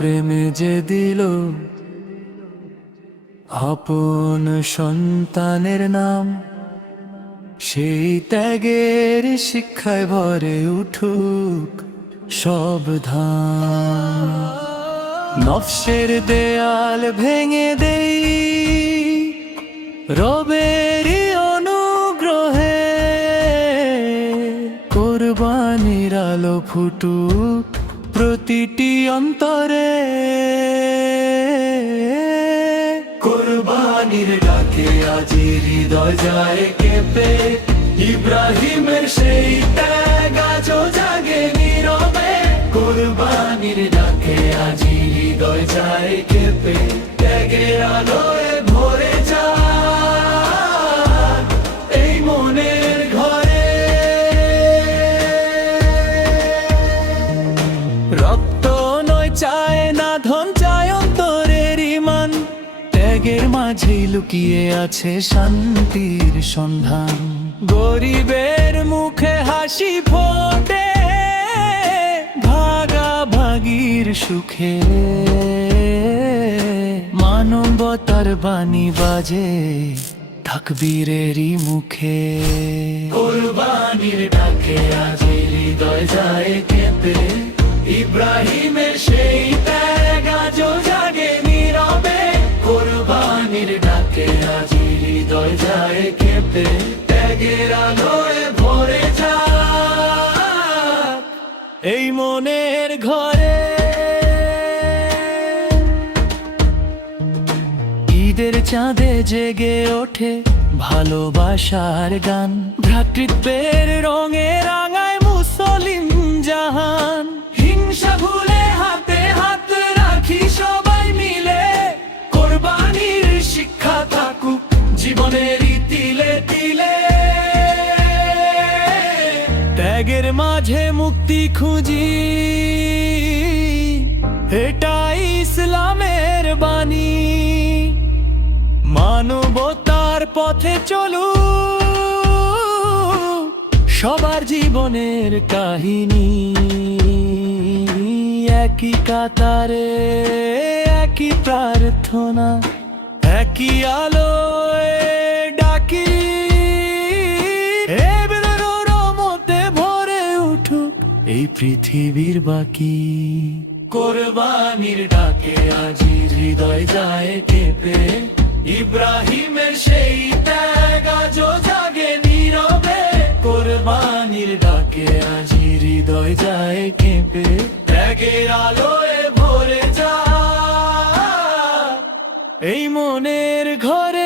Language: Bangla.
প্রেমে যে দিল আপন সন্তানের নাম, সেই ত্যাগের শিক্ষায় ভরে উঠুক সব ধাম। নফসের দেয়াল ভেঙে দেই রবেরই অনুগ্রহে, কোরবানির আলো ফুটুক প্রতিটি অন্তরে। কোরবানির ডাকে আজি হৃদয় যায় কেঁপে, ইব্রাহিমের সেই ত্যাগ আজও জাগে নীরবে। কোরবানির ডাকে আজি হৃদয় যায় কেঁপে, ত্যাগের আলোয় ভরে যায় এই মনের ঘরে। রক্ত নয় চায় না ধন, চায় অন্তরের ঈমান, ত্যাগের মাঝেই লুকিয়ে আছে শান্তির সন্ধান। গরিবের মুখে হাসি ফোটে ভাগাভাগির সুখে, মানবতার বাণী বাজে তাকবীরেরই মুখে। কোরবানির ডাকে আজ হৃদয় যায় কেঁপে, ইব্রাহিমের সেই ত্যাগ আজও জাগে নীরবে। কোরবানির ডাকে আজ হৃদয় যায় কেঁপে, ত্যাগের আলোয় ভরে যায় এই মনের ঘরে। ঈদের চাঁদে জেগে ওঠে ভালোবাসার গান, ভ্রাতৃত্বের রঙে রাঙায় মুসলিম জাহান। হিংসা ভুলে হাতে হাত রাখি সবাই মিলে, কোরবানির শিক্ষা থাকুক জীবনের তিলে তিলে। ত্যাগের মাঝে মুক্তি খুঁজি, এটাই ইসলামের বাণী। মানবতার পথে চলু সবার জীবনের কাহিনী, একই কাতারে একই প্রার্থনা, একই আলোয় ডাকি। এবার রহমতে ভরে উঠুক এই পৃথিবীর বাকি। কোরবানির ডাকে আজি হৃদয় যায় কেঁপে, ইব্রাহিমের সেই ত্যাগ আজও জাগে নীরবে। কোরবানির ডাকে আজি হৃদয় যায় কেঁপে, ত্যাগের আলোয় ভরে যায় এই মনের ঘরে।